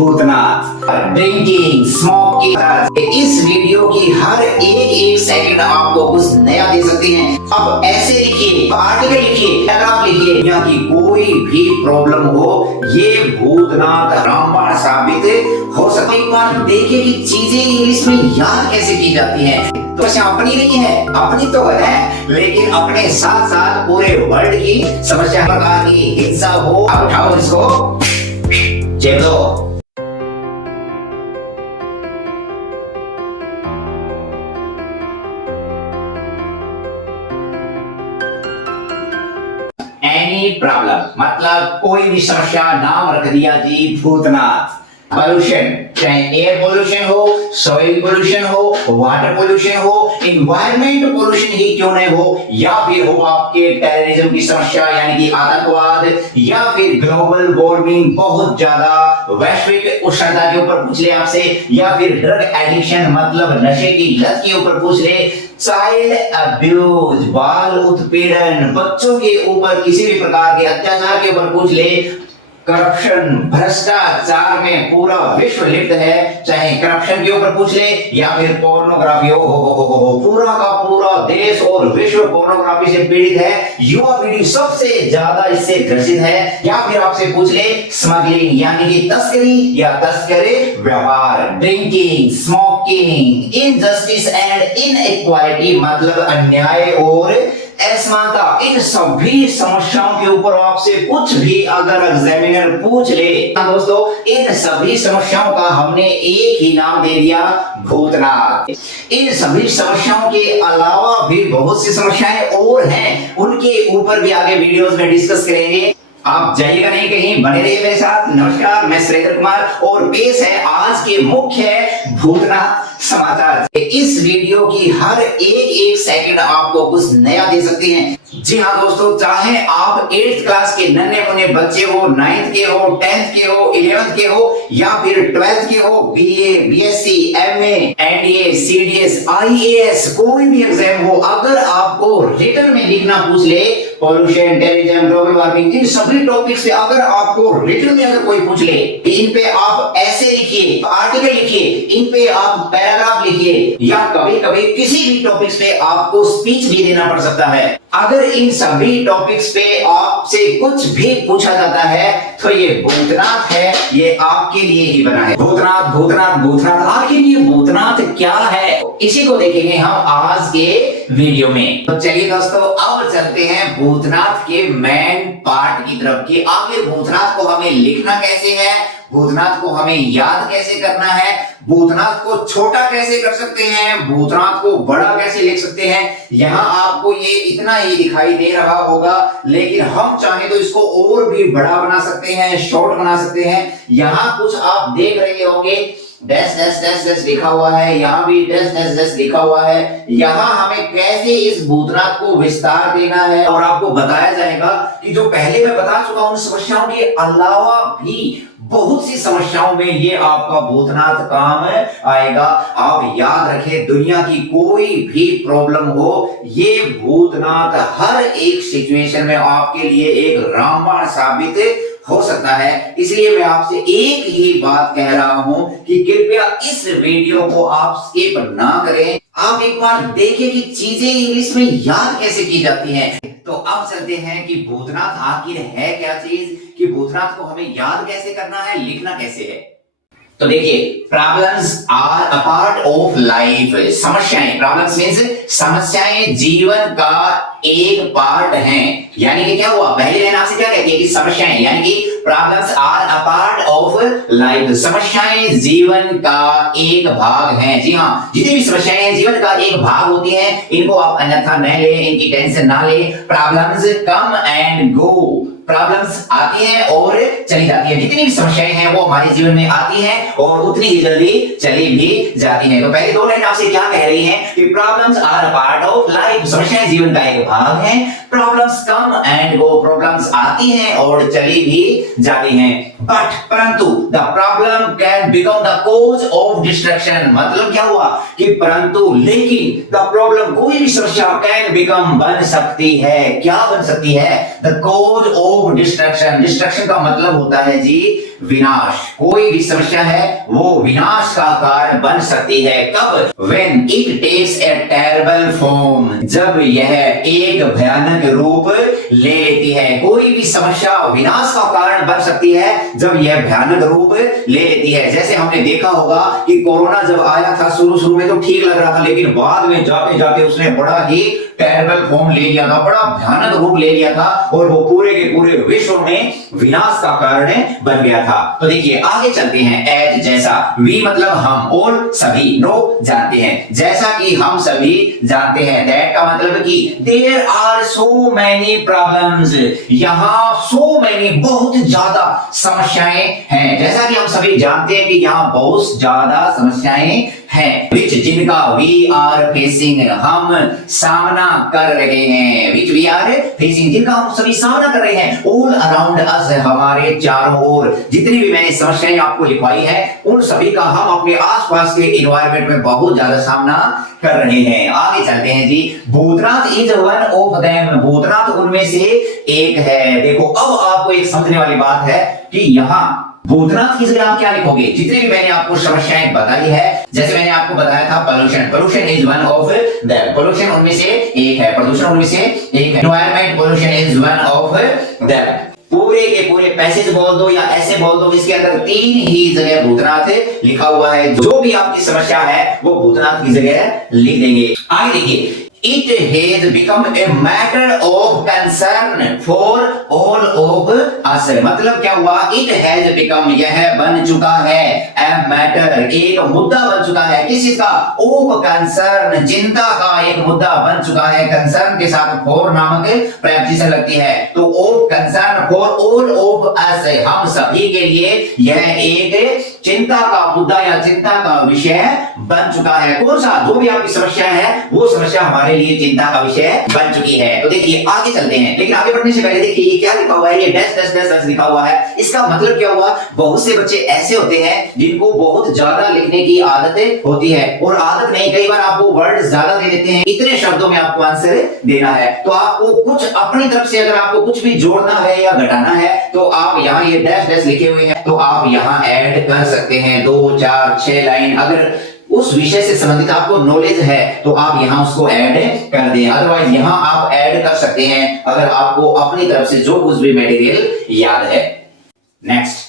Bhootnath, drinking, smoking, इस video की हर एक सेकंड आपको कुछ नया दे सकते हैं। अब ऐसे लिखिए, आर्टिकल लिखिए, पैराग्राफ लिखिए, दुनिया की कोई भी प्रॉब्लम हो, ये भूतनाथ रामबाण साबित हो सकता है। एक बार देखिए कि चीजें इंग्लिश में याद कैसे की जाती हैं। तो समस्या अपनी नहीं है, अपनी तो है, लेकिन अपने साथ साथ पूरे वर्ल्ड की समस्या प्रकार की हिंसा हो। अब उठाओ इसको, चेक लो। एनी प्रॉब्लम मतलब कोई भी समस्या, नाम रख दिया जी भूतनाथ। पोल्यूशन, चाहे एयर पोल्यूशन हो, सॉइल पोल्यूशन हो, वाटर पोल्यूशन हो, इन्वायरमेंट पोल्यूशन ही क्यों नहीं हो, या फिर हो आपके टेररिज्म की समस्या यानी कि आतंकवाद, या फिर ग्लोबल वार्मिंग, बहुत ज्यादा वैश्विक उष्णता के ऊपर पूछ ले आपसे, या फिर ड्रग एडिक्शन मतलब नशे की लत के ऊपर पूछ ले, चाइल्ड अब्यूज, बाल उत्पीड़न, बच्चों के ऊपर किसी भी प्रकार के अत्याचार के ऊपर पूछ ले, करप्शन, भ्रष्टाचार में पूरा विश्व लिप्त है, चाहे करप्शन के ऊपर पूछ ले या फिर पोर्नोग्राफी हो, पूरा का पूरा देश और विश्व पोर्नोग्राफी से पीड़ित है। युवा पीढ़ी सबसे ज्यादा इससे ग्रसित है। या फिर आपसे पूछ ले स्मगलिंग यानी कि तस्करी या तस्करी व्यापार, drinking, smoking, injustice and inequality मतलब अन्याय और असमानता, इन सभी समस्याओं के ऊपर आपसे कुछ भी अगर एग्जामिनर पूछ ले तो दोस्तों इन सभी समस्याओं का हमने एक ही नाम दे दिया, भूतनाथ। इन सभी समस्याओं के अलावा भी बहुत सी समस्याएं और हैं, उनके ऊपर भी आगे वीडियोस में डिस्कस करेंगे। आप जाइएगा नहीं कहीं, बने रहिए मेरे साथ। नमस्कार, मैं सुरेंद्र कुमार और पेश है आज के मुख्य भूतनाथ समाचार। इस वीडियो की हर एक सेकंड आपको कुछ नया दे सकते हैं। जी हाँ दोस्तों, चाहे आप 8th क्लास के नन्हे मुन्ने बच्चे हो, 9th के हो, 10th के हो, 11th के हो या फिर 12th के हो, BA, BSc, MA, NDA, CDS, IAS, कोई भी एग्जाम हो, अगर आपको रिटन में लिखना पूछ ले, पॉल्यूशन, टेररिज्म, ग्लोबल वार्मिंग, इन सभी टॉपिक्स पे अगर आपको रिटन में अगर कोई पूछ ले, इन पे आप ऐसे लिखिए, आर्टिकल लिखिए, इन पे आप पैराग्राफ लिखिए, या कभी-कभी किसी भी टॉपिक्स पे आपको स्पीच भी देना पड़ सकता है। अगर इन सभी टॉपिक्स पे आपसे कुछ भी पूछा जाता है तो ये भूतनाथ है, ये आपके लिए ही बना है। भूतनाथ, भूतनाथ, भूतनाथ, आखिर ये भूतनाथ क्या है, इसी को देखेंगे हम आज के वीडियो में। तो चलिए दोस्तों, अब चलते हैं भूतनाथ के मेन पार्ट की तरफ कि आखिर भूतनाथ को हमें लिखना कैसे है, भूतनाथ को हमें याद कैसे करना है, भूतनाथ को छोटा कैसे कर सकते हैं, भूतनाथ को बड़ा कैसे लिख सकते हैं। यहाँ आपको ये इतना ही दिखाई दे रहा होगा, लेकिन हम चाहे तो इसको और भी बड़ा बना सकते हैं, शॉर्ट बना सकते हैं। यहाँ कुछ आप देख रहे होंगे, डैश डैश डैश डैश लिखा हुआ है, यहाँ भी डैश डैश डैश लिखा हुआ है। यहाँ हमें कैसे इस भूतनाथ को विस्तार देना है और आपको बताया जाएगा कि जो पहले मैं बता चुका हूं, उन समस्याओं के अलावा भी बहुत सी समस्याओं में ये आपका भूतनाथ काम आएगा। आप याद रखें, दुनिया की कोई भी प्रॉब्लम हो, ये भूतनाथ हर एक सिचुएशन में आपके लिए एक रामबाण साबित हो सकता है। इसलिए मैं आपसे एक ही बात कह रहा हूं कि कृपया इस वीडियो को आप स्किप ना करें। आप एक बार देखें कि चीजें इंग्लिश में याद कैसे की जाती हैं। तो अब चलते हैं कि भूतनाथ आखिर है क्या चीज, कि भूतनाथ को हमें याद कैसे करना है, लिखना कैसे है। तो देखिए, problems are a part of life. समस्याएं, प्रॉब्लम्स मींस समस्याएं जीवन का एक पार्ट हैं। यानी कि क्या हुआ, पहली लाइन आपसे क्या कहती है कि समस्याएं यानी कि problems are a part of life. समस्याएं जीवन का एक भाग हैं। जी हाँ, जितनी भी समस्याएं हैं जीवन का एक भाग होती हैं। इनको आप अन्यथा न ले, इनकी टेंशन ना ले। Problems come and go, problems आती हैं और चली जाती हैं। जितनी भी समस्याएं हैं वो हमारे जीवन में आती हैं और उतनी ही जल्दी चली भी जाती हैं। तो पहले दो लाइन आपसे क्या कह रही हैं कि problems are a part of life, समस्याएं जीवन का एक भाग हैं। Problems come and go, problems आती हैं और चली भी जाती हैं। बट परंतु the problem can become the cause of destruction, मतलब क्या हुआ कि परंतु लेकिन द प्रॉब्लम, कोई भी समस्या कैन बिकम, बन सकती है, क्या बन सकती है, the cause of destruction. Destruction का मतलब होता है जी विनाश। कोई भी समस्या है वो विनाश का कारण बन सकती है। कब? When it takes a terrible form, जब यह एक भयानक रूप ले लेती है। कोई भी समस्या विनाश का कारण बन सकती है जब यह भयानक रूप ले लेती है। जैसे हमने देखा होगा कि कोरोना जब आया था, शुरू में तो ठीक लग रहा था, लेकिन बाद में जाते जाते उसने बड़ा ही टेरिबल फॉर्म ले लिया था, बड़ा भयानक रूप ले लिया था और वो पूरे के पूरे विश्व में विनाश का कारण बन गया था। तो देखिए आगे चलते हैं। एज जैसा, वी मतलब हम और सभी, नो जानते हैं, जैसा कि हम सभी जानते हैं। दैट का मतलब कि there are so many problems, यहाँ सो मैनी बहुत ज्यादा समस्याएं हैं। जैसा कि हम सभी जानते हैं कि यहाँ बहुत ज्यादा समस्याएं हैं, विच जिनका वी आर फेसिंग, हम सामना कर रहे हैं, विच वी आर फेसिंग, जिनका हम सभी सामना कर रहे हैं। ऑल अराउंड अस, हमारे चारों ओर जितनी भी मैंने समस्याएं आपको लिखवाई है उन सभी का हम अपने आसपास के एनवायरनमेंट में बहुत ज्यादा सामना कर रहे हैं। आगे चलते हैं जी। Bhootnath is one of them, Bhootnath उनमें से एक है। देखो अब आपको एक समझने वाली बात है कि यहाँ भूतनाथ की जगह आप क्या लिखोगे। जितने भी मैंने आपको समस्याएं बताई है, जैसे मैंने आपको बताया था pollution is one of them, pollution उनमें से एक है, प्रदूषण उनमें से एक है। Environment pollution is one of them. पूरे के पूरे पैसेज बोल दो या ऐसे बोल दो, इसके अंदर 3 ही जगह भूतनाथ लिखा हुआ है। जो भी आपकी समस्या है वो भूतनाथ की जगह लिख देंगे। आगे देखिए, it has become a matter of concern for all of us, मतलब क्या हुआ? it has become, यह बन चुका है, a matter, एक मुद्दा बन चुका है। किस चीज का? of concern, चिंता का एक मुद्दा बन चुका है। concern के साथ for नामक प्रपोजिशन लगती है, तो of concern for all of us, हम सभी के लिए यह एक चिंता का मुद्दा या चिंता का विषय बन चुका है। कौन सा? जो भी आपकी समस्या है वो समस्या हमारे लिए चिंता का विषय बन चुकी है। तो देखिए आगे चलते हैं, लेकिन आगे बढ़ने से पहले देखिए ये क्या लिखा हुआ है, ये डैश डैश डैश डैश लिखा हुआ है। इसका मतलब क्या हुआ? बहुत से बच्चे ऐसे होते हैं जिनको बहुत ज्यादा लिखने की आदत होती है, और आदत नहीं, कई बार आपको वर्ड ज्यादा दे देते हैं, इतने शब्दों में आपको आंसर देना है। तो आपको कुछ अपनी तरफ से अगर आपको कुछ भी जोड़ना है या घटाना है तो आप यहाँ ये डैश डैश लिखे हुए हैं तो आप यहाँ ऐड कर सकते हैं। 2, 4, 6 लाइन, अगर उस विषय से संबंधित आपको नॉलेज है तो आप यहाँ उसको ऐड कर दें, अदरवाइज यहाँ आप ऐड कर सकते हैं अगर आपको अपनी तरफ से जो कुछ भी मटेरियल याद है। Next,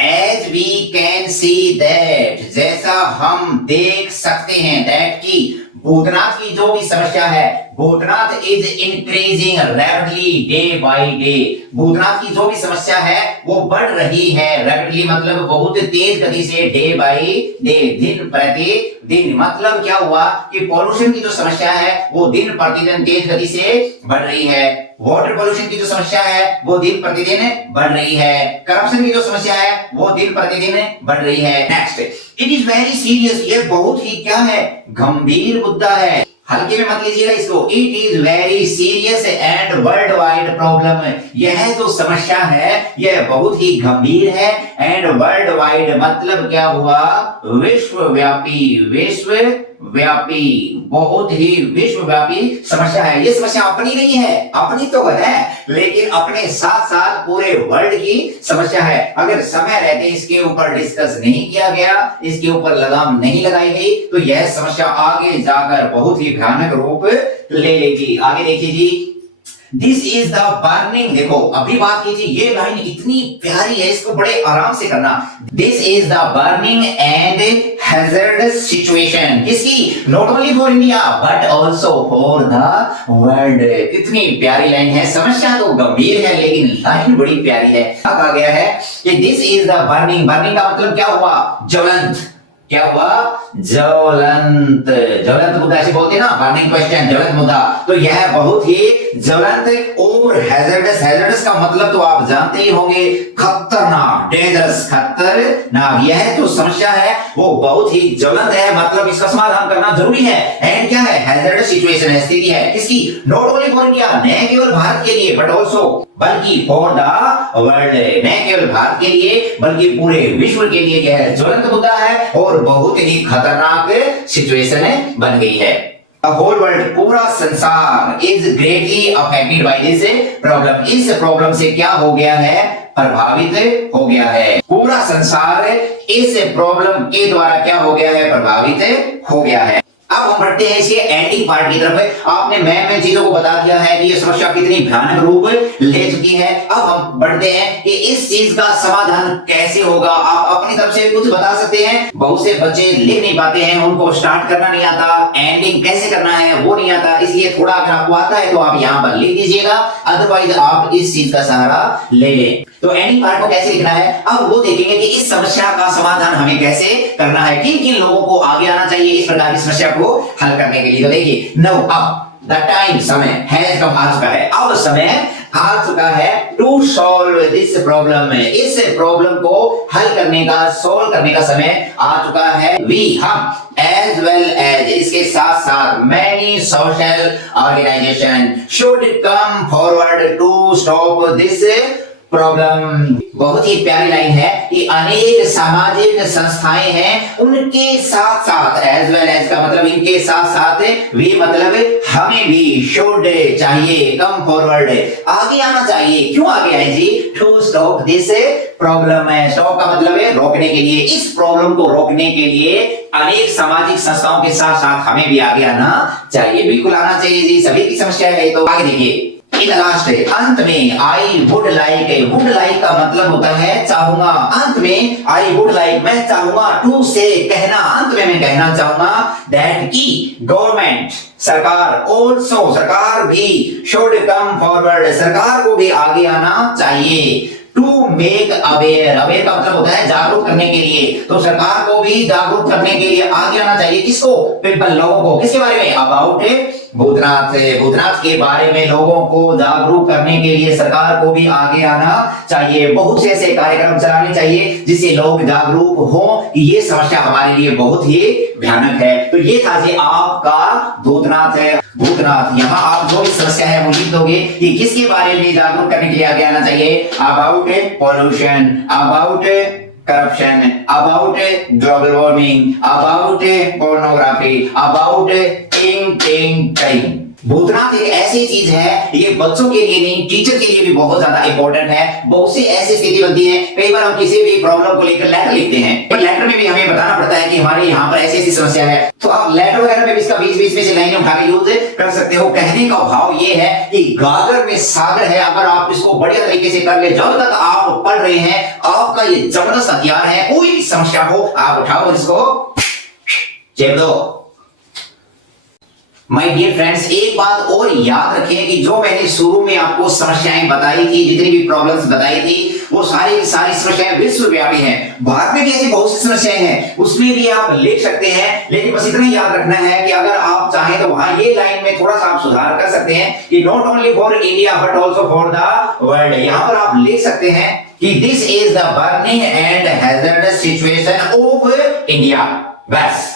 as we can see that, जैसा हम देख सकते हैं, दैट की भूतनाथ की जो भी समस्या है, Bhootnath is increasing rapidly day by day, Bhootnath की जो भी समस्या है वो बढ़ रही है। रैपिडली मतलब बहुत तेज गति से, डे बाय डे, दिन प्रतिदिन। मतलब क्या हुआ कि पॉल्यूशन की जो समस्या है वो दिन प्रतिदिन तेज गति से बढ़ रही है। वाटर पॉल्यूशन की जो समस्या है वो दिन प्रतिदिन बढ़ रही है। करप्शन की जो समस्या है वो दिन प्रतिदिन बढ़ रही है। Next, it is very serious, ये बहुत ही क्या है? गंभीर मुद्दा है, हल्के में मत लीजिएगा इसको। It is very serious and world wide problem, यह जो समस्या है यह बहुत ही गंभीर है। एंड वर्ल्ड वाइड मतलब क्या हुआ? विश्वव्यापी, विश्वव्यापी, बहुत ही विश्वव्यापी समस्या है। ये समस्या अपनी नहीं है, अपनी तो है लेकिन अपने साथ साथ पूरे वर्ल्ड की समस्या है। अगर समय रहते इसके ऊपर डिस्कस नहीं किया गया, इसके ऊपर लगाम नहीं लगाई गई तो यह समस्या आगे जाकर बहुत ही भयानक रूप ले लेगी। आगे देखिए जी, दिस इज द बर्निंग, देखो अभी बात कीजिए, ये लाइन इतनी प्यारी है, इसको बड़े आराम से करना। This is the burning and hazardous situation, किसकी? Not only for India but also for the world. कितनी प्यारी लाइन है, समस्या तो गंभीर है लेकिन लाइन बड़ी प्यारी है। कहा गया है कि this is the burning, burning का मतलब क्या हुआ? ज्वलंत। क्या हुआ? ज्वलंत, ज्वलंत मुद्दा ऐसे बोलते हैं ना, बर्निंग क्वेश्चन, ज्वलंत मुद्दा। तो यह बहुत ही ज्वलंत और हैजर्डस, हैजर्डस का मतलब तो आप जानते ही होंगे, खतरनाक, डेंजरस, खतरनाक। यह जो समस्या है वो बहुत ही ज्वलंत है, मतलब इसका समाधान करना जरूरी है। एंड क्या है? हैजर्डस सिचुएशन है, स्थिति है, किसकी? नॉट ओनली फॉर इंडिया, न केवल भारत के लिए, बट ऑल्सो, बल्कि फॉर द वर्ल्ड, न केवल भारत के लिए बल्कि पूरे विश्व के लिए यह ज्वलंत मुद्दा है और बहुत ही खतरनाक सिचुएशन बन गई है। The whole world, पूरा संसार is greatly affected by this problem, इस प्रॉब्लम से क्या हो गया है? प्रभावित हो गया है। पूरा संसार इस प्रॉब्लम के द्वारा क्या हो गया है, प्रभावित हो गया है। अब हम बढ़ते हैं इसके एंडिंग पार्ट की तरफ। आपने मैं चीजों को बता दिया है कि ये समस्या कितनी भयानक रूप ले चुकी है। अब हम बढ़ते हैं कि इस चीज का समाधान कैसे होगा। आप अपनी तरफ से कुछ बता सकते हैं। बहुत से बच्चे लिख नहीं पाते हैं, उनको स्टार्ट करना नहीं आता, एंडिंग कैसे करना है वो नहीं आता, इसलिए थोड़ा अगर आपको आता है तो आप यहाँ पर लिख दीजिएगा, अदरवाइज आप इस चीज का सहारा ले लें। तो एंडिंग पार्ट को कैसे लिखना है, अब वो देखेंगे कि इस समस्या का समाधान हमें कैसे करना है, किन किन लोगों को आगे आना चाहिए इस प्रकार की समस्या को हल करने के लिए। तो देखिए, नाउ अब द टाइम, समय हैज कम, आ चुका है, अब समय आ चुका है टू सॉल्व दिस प्रॉब्लम। इस प्रॉब्लम को हल करने का, सॉल्व करने का समय आ चुका है। वी, हम, as well as, इसके साथ साथ many social organization should come forward to stop this problem. बहुत ही प्यारी लाइन है कि अनेक सामाजिक संस्थाएं हैं, उनके साथ साथ, एज वेल एज का मतलब इनके साथ साथ, वे मतलब हमें भी, शुड चाहिए, कम फॉरवर्ड आगे आना चाहिए। क्यों आगे आए जी, टू स्टॉप दिस प्रॉब्लम है। स्टॉप का मतलब है रोकने के लिए, इस प्रॉब्लम को रोकने के लिए अनेक सामाजिक संस्थाओं के साथ साथ हमें भी आगे आना चाहिए। बिल्कुल आना चाहिए जी, सभी की समस्या है। तो आगे देखिए, लास्ट अंत में I would like, would like का मतलब होता है चाहूंगा। अंत में आई वुड लाइक, मैं चाहूंगा, टू से कहना, अंत में मैं कहना चाहूंगा, दैट की गवर्नमेंट, सरकार, ऑल्सो सरकार भी, शुड कम फॉरवर्ड, सरकार को भी आगे आना चाहिए, टू मेक अवेयर, अवेयर का मतलब होता है जागरूक करने के लिए, तो सरकार को भी जागरूक करने के लिए आगे आना चाहिए। किसको, पीपल, लोगों को। किसके बारे में, अबाउट भूतनाथ, भूतनाथ के बारे में लोगों को जागरूक करने के लिए सरकार को भी आगे आना चाहिए। बहुत से ऐसे कार्यक्रम चलाने चाहिए जिससे लोग जागरूक हो कि ये समस्या हमारे लिए बहुत ही भयानक है। तो ये था जी आपका भूतनाथ है, भूतनाथ। यहाँ आप जो भी समस्या है वो लिख दोगे कि किसके बारे में जागरूक करने के लिए आगे आना चाहिए। About pollution, about corruption, about global warming, about pornography, about टिंग। भूतनाथ एक ऐसी चीज है, ये बच्चों के लिए नहीं, टीचर के लिए भी बहुत ज्यादा इंपॉर्टेंट है। बहुत सी ऐसी स्थिति बनती है, कई बार हम किसी भी प्रॉब्लम को लेकर लेटर लिखते हैं, पर लेटर में भी हमें बताना पड़ता है कि हमारे यहाँ पर ऐसी ऐसी समस्या है। तो आप लेटर वगैरह में भी इसका बीच बीच में से लाइनें उठा के यूज कर सकते हो। कहने का भाव ये है कि गागर में सागर है, अगर आप इसको बढ़िया तरीके से कर ले, जब तक आप पढ़ रहे हैं, आपका ये जबरदस्त हथियार है। कोई भी समस्या हो, आप उठाओ इसको, चेप दो। माय डियर फ्रेंड्स, एक बात और याद रखें कि जो मैंने शुरू में आपको समस्याएं बताई थी, जितनी भी प्रॉब्लम्स बताई थी, वो सारी समस्याएं विश्वव्यापी हैं। भारत में भी ऐसी बहुत सी समस्याएं हैं, उसमें भी आप लिख सकते हैं। लेकिन बस इतना याद रखना है कि अगर आप चाहें तो वहां ये लाइन में थोड़ा सा आप सुधार कर सकते हैं कि not only for India but also for the world. यहाँ पर आप लिख सकते हैं कि this is the burning and hazardous situation of India. बस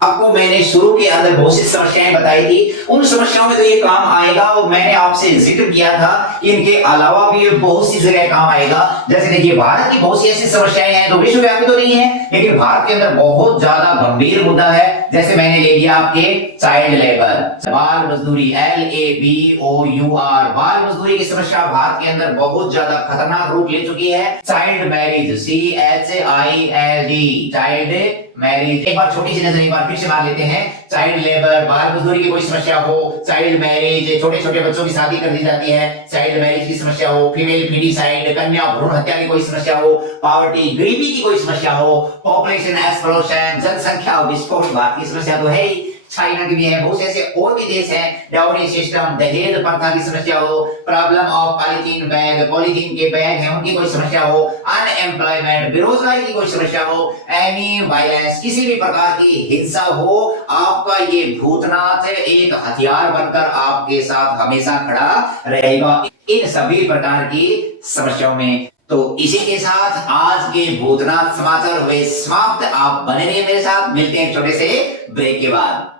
आपको मैंने शुरू के अंदर बहुत सी समस्याएं बताई थी, उन समस्याओं में तो ये काम आएगा। और मैंने आपसे जिक्र किया था कि इनके अलावा भी ये बहुत सी जगह काम आएगा। जैसे देखिए, भारत की बहुत सी ऐसी समस्याएं हैं जो विश्वव्यापी तो नहीं है, लेकिन भारत के अंदर बहुत ज्यादा गंभीर मुद्दा है। जैसे मैंने ले लिया आपके चाइल्ड लेबर, बाल मजदूरी, LABOUR, बाल मजदूरी की समस्या भारत के अंदर बहुत ज्यादा खतरनाक रूप ले चुकी है। Child marriage, CHILD, child marriage. एक बार छोटी सी नजर एक बार फिर से मार लेते हैं। चाइल्ड लेबर, बाल मजदूरी की कोई समस्या हो, चाइल्ड मैरिज, छोटे छोटे बच्चों की शादी कर दी जाती है, चाइल्ड मैरिज की समस्या हो, फीमेल फीडिसाइड, कन्या भ्रूण हत्या की कोई समस्या हो, पॉवर्टी, गरीबी की कोई समस्या हो, पॉपुलेशन एक्सप्लोशन, जनसंख्या विस्फोट, भारत की समस्या तो है ही, चाइना की भी है, बहुत से ऐसे और भी देश हैं। डाउरी सिस्टम, दहेज प्रथा की समस्या हो, problem of polythene bag, polythene के बैग हैं उनकी कोई समस्या हो, अनएम्प्लॉयमेंट, बेरोजगारी की कोई समस्या हो, एनी वायलेंस, किसी भी प्रकार की हिंसा हो, आपका ये भूतनाथ एक हथियार बनकर आपके साथ हमेशा खड़ा रहेगा इन सभी प्रकार की समस्याओं में। तो इसी के साथ आज के भूतनाथ समाचार हुए समाप्त। आप बने रहिए मेरे साथ, मिलते हैं छोटे से ब्रेक के बाद।